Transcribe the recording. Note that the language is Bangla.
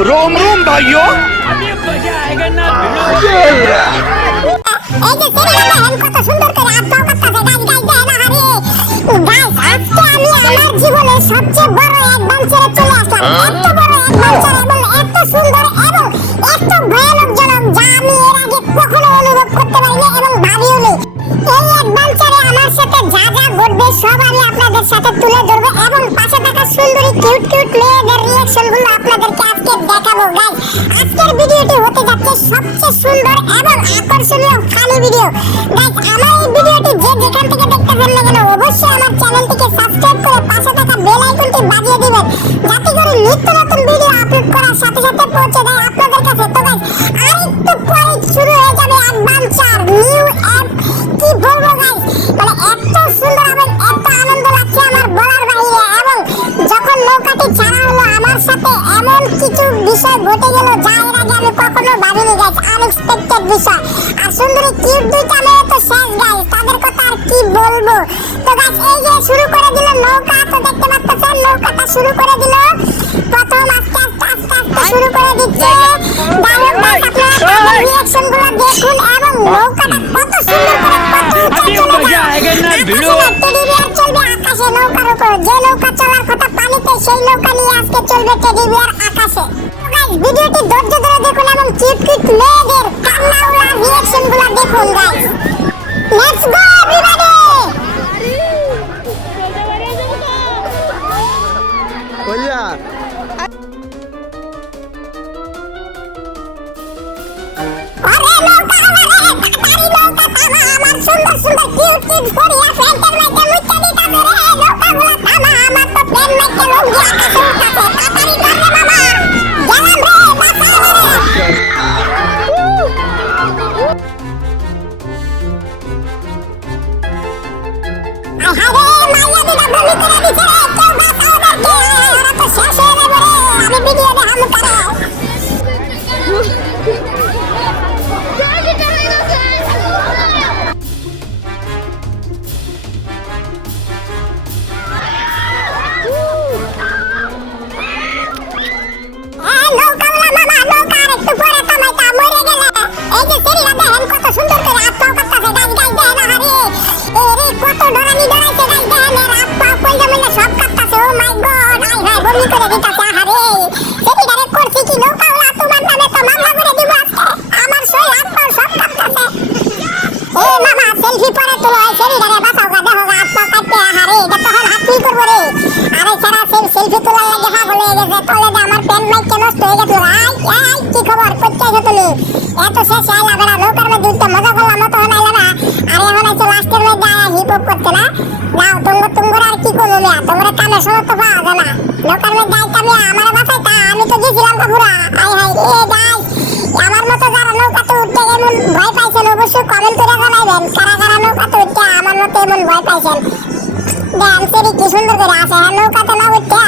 रोम रोम भाइयों। अभी मजा आएगा ना এই যে সেরিনা দেখেন কত সুন্দর করে হাত পাও করতেছে গাইস গাইস দেখেন আরে গাইস আজকে আমি আমার জীবনে সবচেয়ে বড় অ্যাডভেঞ্চারে চলে আসলাম এত বড় অ্যাডভেঞ্চার এবং এত সুন্দর এবং এত ভয়ানকজনক যা আমি এর আগে কখনো অনুভব করতে পারিনি এবং ভাবিওনি। এই অ্যাডভেঞ্চারে আমার সাথে যা যা ঘটবে সব আমি আপনাদের সাথে তুলে ধরব এবং পাশে থাকা সুন্দরী কিউট কিউট মেয়েদের রিঅ্যাকশনগুলো আপনাদেরকে আজকে দেখাবো গাইস। আজকের ভিডিওটি হতে যাচ্ছে সবচেয়ে সুন্দর এবং আকর্ষণীয় ফানি ভিডিও গাইস। আমার এই ভিডিওটি যে যেখান থেকে দেখতেছেন না কেন অবশ্যই আমার চ্যানেলটিকে সাবস্ক্রাইব করে পাশে থাকা বেল আইকনটি বাজিয়ে দিবেন যাতে করে নিত্য নতুন ভিডিও আপলোড করার সাথে সাথে পৌঁছে যায় আপনাদের কাছে। তো গাইস আরেকটু পরে শুরু হয়ে যাবে অ্যাডভেঞ্চার নিউ অ্যাপ। কি বলবো গাইস, মানে এত সুন্দর এবং এত আনন্দ লাগছে আমার বলার বাইরে। এবং যখন নৌকাটি ছাড়া হলো আমার সাথে এমন কিছু বিষয় ঘটে গেল যা এর আগে আমি কখনো ভাবিনি গাইস, আনএক্সপেক্টেড বিষয়। আর সুন্দরী কিউট দুইটা মেয়ে তো শেষ গাইস, তাদের কথা আর কি বলবো। তো গাইস এই যে শুরু করে দিল নৌকা, তো দেখতে পাচ্ছেন নৌকাটা শুরু করে দিল প্রথম আস্তে আস্তে আস্তে আস্তে শুরু করে দিচ্ছে। ডায়লগ গাইস আপনারা রিঅ্যাকশনগুলো দেখুন এবং নৌকাটা কত সুন্দর করে কত উঁচু চলে যায়। টেডি বিয়ার চলবে আকাশে নৌকার উপর, যে নৌকা চলার কথা পানিতে সেই নৌকা নিয়ে আজকে চলবে টেডি বিয়ার আকাশে। গাইস ভিডিওটি ধৈর্য ধরে দেখুন এবং কিউট কিউট মেয়েদের কান্নাওয়ালা রিঅ্যাকশনগুলো দেখুন গাইস। Let's go everybody. কইয়া আরে নৌকা আরে তাড়াতাড়ি নৌকা থামা, আমার সুন্দর সুন্দর কিউট কিউট কোরিয়া ফ্রেন্ডের মধ্যে মুইটা দিতা ধরে নৌকাগুলো থামা, আমার তো প্লেন মধ্যে লঙ্গি আকাশে উঠতেছে, তাড়াতাড়ি ধর রে মামা, গেলাম রে বাঁচাও রে। আরে মাইয়া দিনা বলি করে দিছে রে, কেউ বাঁচাও ওদেরকে, ওরা তো শেষ হয়ে যাবে রে, আমি ভিডিও দেখাবো তারা। সেলফি তোলার লাগে পাগল হয়ে গেছে, তলে আমার প্যান্ট মাইকে নষ্ট হয়ে গেছে। কি খবর কোথায় আছো তুমি? এত শেষ আইলা বেড়া নৌকার মধ্যে উঠতে মজা করলাম মতো হন আইলা না। আর এখন আছে লাস্টের মধ্যে আয়া হিপ হপ করতে না। নাও তোমরা আর কি করবো মিয়া, তোমরা কামের সময় তো পাওয়া যায় না। নৌকার মধ্যে আইতা মিয়া আমার বাসায় তা আমি তো গেছিলাম কাপুরা। হাই হাই রে গাইস, আমার মতো যারা নৌকাতে উঠতে এমন ভয় পাইছেন অবশ্যই কমেন্ট করে জানাইবেন কারা কারা নৌকাতে উঠতে আমার মতো এমন ভয় পাইছেন। দেখেন সেরি কি সুন্দর করে আছে নৌকাতে না উঠতে